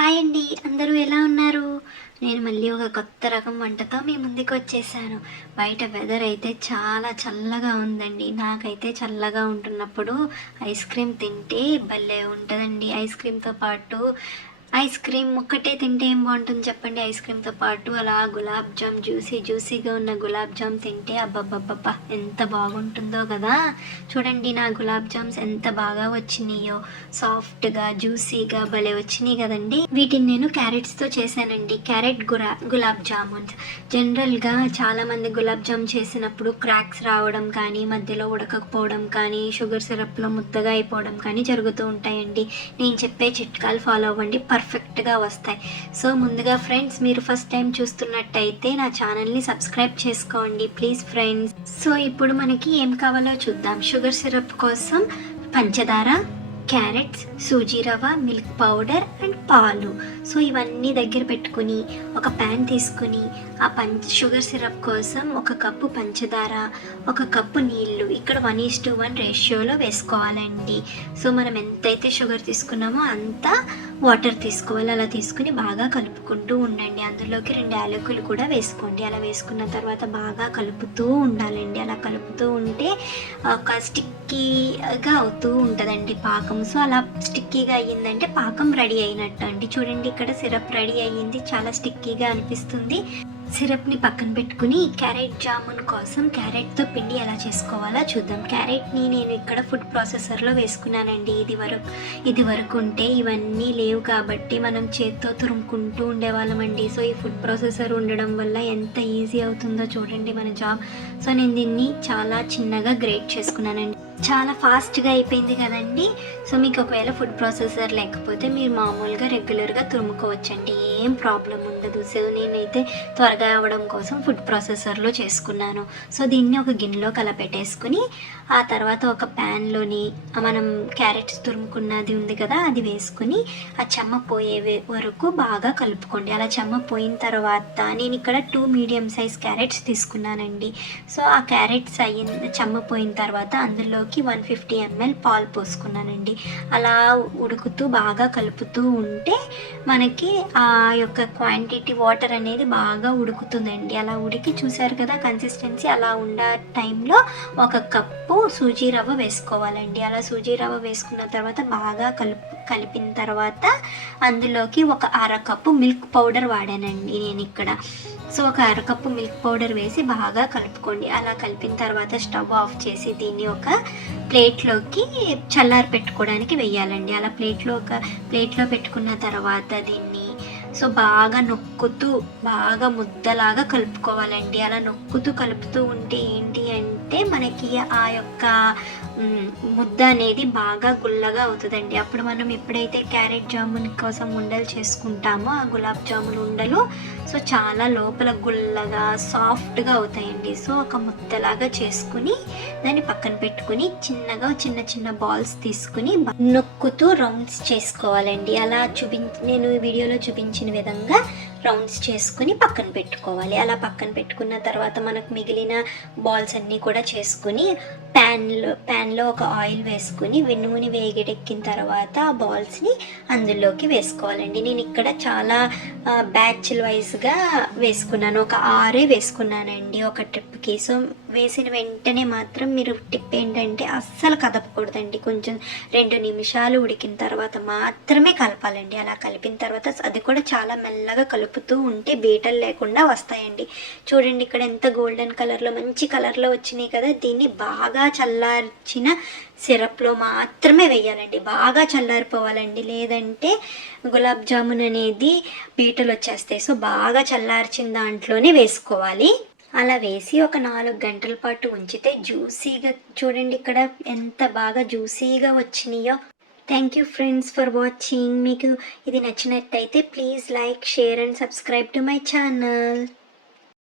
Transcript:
Hi అండి అందరూ ఎలా ఉన్నారు? నేను మళ్ళీ ఒక కొత్త రకం వంటతో మీ ముందుకు వచ్చేసాను. బయట వెదర్ అయితే చాలా చల్లగా ఉందండి. నాకైతే చల్లగా ఉంటున్నప్పుడు ఐస్ క్రీమ్ తింటే భలే ఉంటుందండి. ఐస్ క్రీమ్తో పాటు ఐస్ క్రీమ్ ఒక్కటే తింటే ఏం బాగుంటుంది చెప్పండి? ఐస్ క్రీమ్తో పాటు అలా గులాబ్ జామ్ జ్యూసీ జ్యూసీగా ఉన్న గులాబ్ జామ్ తింటే అబ్బబ్బబ్బబ్బా ఎంత బాగుంటుందో కదా? చూడండి నా గులాబ్ జామ్స్ ఎంత బాగా వచ్చినాయో. సాఫ్ట్గా జ్యూసీగా భలే వచ్చినాయి కదండి. వీటిని నేను క్యారెట్స్తో చేశానండి. క్యారెట్ గురా గులాబ్ జామున్స్. జనరల్గా చాలామంది గులాబ్ జామ్ చేసినప్పుడు క్రాక్స్ రావడం కానీ మధ్యలో ఉడకకపోవడం కానీ షుగర్ సిరప్లో ముద్దగా అయిపోవడం కానీ జరుగుతూ ఉంటాయండి. నేను చెప్పే చిట్కాలు ఫాలో అవ్వండి. పర్ఫెక్ట్గా వస్తాయి. సో ముందుగా ఫ్రెండ్స్ మీరు ఫస్ట్ టైం చూస్తున్నట్టయితే నా ఛానల్ని సబ్స్క్రైబ్ చేసుకోండి ప్లీజ్ ఫ్రెండ్స్. సో ఇప్పుడు మనకి ఏం కావాలో చూద్దాం. షుగర్ సిరప్ కోసం పంచదార క్యారెట్స్ సూజీ రవ్వ మిల్క్ పౌడర్ అండ్ పాలు. సో ఇవన్నీ దగ్గర పెట్టుకుని ఒక ప్యాన్ తీసుకుని ఆ పంచ షుగర్ సిరప్ కోసం ఒక కప్పు పంచదార ఒక కప్పు నీళ్ళు ఇక్కడ వన్ ఈస్ టు వన్ రేషియోలో వేసుకోవాలండి. సో మనం ఎంతైతే షుగర్ తీసుకున్నామో అంతా వాటర్ తీసుకోవాలి అలా తీసుకుని బాగా కలుపుకుంటూ ఉండండి. అందులోకి రెండు యాలకులు కూడా వేసుకోండి. అలా వేసుకున్న తర్వాత బాగా కలుపుతూ ఉండాలండి. అలా కలుపుతూ ఉంటే ఒక స్టిక్కీగా అవుతూ ఉంటుందండి పాకం. సో అలా స్టిక్కీగా అయ్యిందంటే పాకం రెడీ అయినట్టు అండి చూడండి ఇక్కడ సిరప్ రెడీ అయ్యింది. చాలా స్టిక్కీగా అనిపిస్తుంది. సిరప్ని పక్కన పెట్టుకుని క్యారెట్ జామున్ కోసం క్యారెట్తో పిండి ఎలా చేసుకోవాలో చూద్దాం. క్యారెట్ని నేను ఇక్కడ ఫుడ్ ప్రాసెసర్లో వేసుకున్నానండి. ఇది వరకు ఇది వరకు ఉంటే ఇవన్నీ లేవు కాబట్టి మనం చేత్తో తురుముకుంటూ ఉండేవాళ్ళమండి సో ఈ ఫుడ్ ప్రాసెసర్ ఉండడం వల్ల ఎంత ఈజీ అవుతుందో చూడండి మన జాబ్. సో నేను దీన్ని చాలా చిన్నగా గ్రేట్ చేసుకున్నానండి. చాలా ఫాస్ట్గా అయిపోయింది కదండి. సో మీకు ఒకవేళ ఫుడ్ ప్రాసెసర్ లేకపోతే మీరు మామూలుగా రెగ్యులర్గా తురుముకోవచ్చండి. ఏం ప్రాబ్లం ఉండదు. సో నేనైతే త్వరగా అవ్వడం కోసం ఫుడ్ ప్రాసెసర్లో చేసుకున్నాను. సో దీన్ని ఒక గిన్నెలో అలా పెట్టేసుకుని ఆ తర్వాత ఒక ప్యాన్లోని మనం క్యారెట్స్ తురుముకున్నది ఉంది కదా అది వేసుకుని ఆ చెమ్మ పోయే వరకు బాగా కలుపుకోండి. అలా చెమ్మ పోయిన తర్వాత నేను ఇక్కడ టూ మీడియం సైజ్ క్యారెట్స్ తీసుకున్నానండి. సో ఆ క్యారెట్స్ అయిన చెమ్మ పోయిన తర్వాత అందులోకి వన్ ఫిఫ్టీ ఎంఎల్ పాలు పోసుకున్నానండి. అలా ఉడుకుతూ బాగా కలుపుతూ ఉంటే మనకి ఆ యొక్క క్వాంటిటీ వాటర్ అనేది బాగా ఉడుకుతుందండి. అలా ఉడికి చూసారు కదా కన్సిస్టెన్సీ అలా ఉండ టైంలో ఒక కప్పు సూజీ రవ్వ వేసుకోవాలండి. అలా సూజీ రవ్వ వేసుకున్న తర్వాత బాగా కలుపు కలిపిన తర్వాత అందులోకి ఒక అర కప్పు మిల్క్ పౌడర్ వాడానండి నేను ఇక్కడ. సో ఒక అరకప్పు మిల్క్ పౌడర్ వేసి బాగా కలుపుకోండి. అలా కలిపిన తర్వాత స్టవ్ ఆఫ్ చేసి దీన్ని ఒక ప్లేట్లోకి చల్లారి పెట్టుకోవడానికి వెయ్యాలండి అలా ప్లేట్లో ఒక ప్లేట్లో పెట్టుకున్న తర్వాత దీన్ని సో బాగా నొక్కుతూ బాగా ముద్దలాగా కలుపుకోవాలండి. అలా నొక్కుతూ కలుపుతూ ఉంటే ఏంటి అంటే మనకి ఆ యొక్క ముద్ద అనేది బాగా గుల్లగా అవుతుందండి. అప్పుడు మనం ఎప్పుడైతే క్యారెట్ జామున్ కోసం ఉండలు చేసుకుంటామో ఆ గులాబ్ జామున్ ఉండలు సో చాలా లోపల గుల్లగా సాఫ్ట్గా అవుతాయండి. సో ఒక ముద్దలాగా చేసుకుని దాన్ని పక్కన పెట్టుకుని చిన్నగా చిన్న చిన్న బాల్స్ తీసుకుని నొక్కుతూ రౌండ్స్ చేసుకోవాలండి. అలా చూపించి నేను వీడియోలో చూపించిన విధంగా రౌండ్స్ చేసుకుని పక్కన పెట్టుకోవాలి. అలా పక్కన పెట్టుకున్న తర్వాత మనకు మిగిలిన బాల్స్ అన్నీ కూడా చేసుకుని ప్యాన్లో ప్యాన్లో ఒక ఆయిల్ వేసుకుని నూనె వేగిడెక్కిన తర్వాత ఆ బాల్స్ని అందులోకి వేసుకోవాలండి. నేను ఇక్కడ చాలా బ్యాచ్ల వైజ్గా వేసుకున్నాను. ఒక ఆరే వేసుకున్నానండి ఒక ట్రిప్కి సో వేసిన వెంటనే మాత్రం మీరు టిప్ ఏంటంటే అస్సలు కదపకూడదండి. కొంచెం రెండు నిమిషాలు ఉడికిన తర్వాత మాత్రమే కలపాలండి. అలా కలిపిన తర్వాత అది కూడా చాలా మెల్లగా కలుపు కలుపుతూ ఉంటే బీటలు లేకుండా వస్తాయండి. చూడండి ఇక్కడ ఎంత గోల్డెన్ కలర్లో మంచి కలర్లో వచ్చినాయి కదా. దీన్ని బాగా చల్లార్చిన సిరప్లో మాత్రమే వేయాలండి. బాగా చల్లారిపోవాలండి. లేదంటే గులాబ్ జామున్ అనేది బీటలు వచ్చేస్తాయి. సో బాగా చల్లార్చిన దాంట్లోనే వేసుకోవాలి. అలా వేసి ఒక నాలుగు గంటల పాటు ఉంచితే జ్యూసీగా చూడండి ఇక్కడ ఎంత బాగా జ్యూసీగా వచ్చినాయో. Thank you friends for watching మీకు ఇది నచ్చినట్టయితే please like share and subscribe to my channel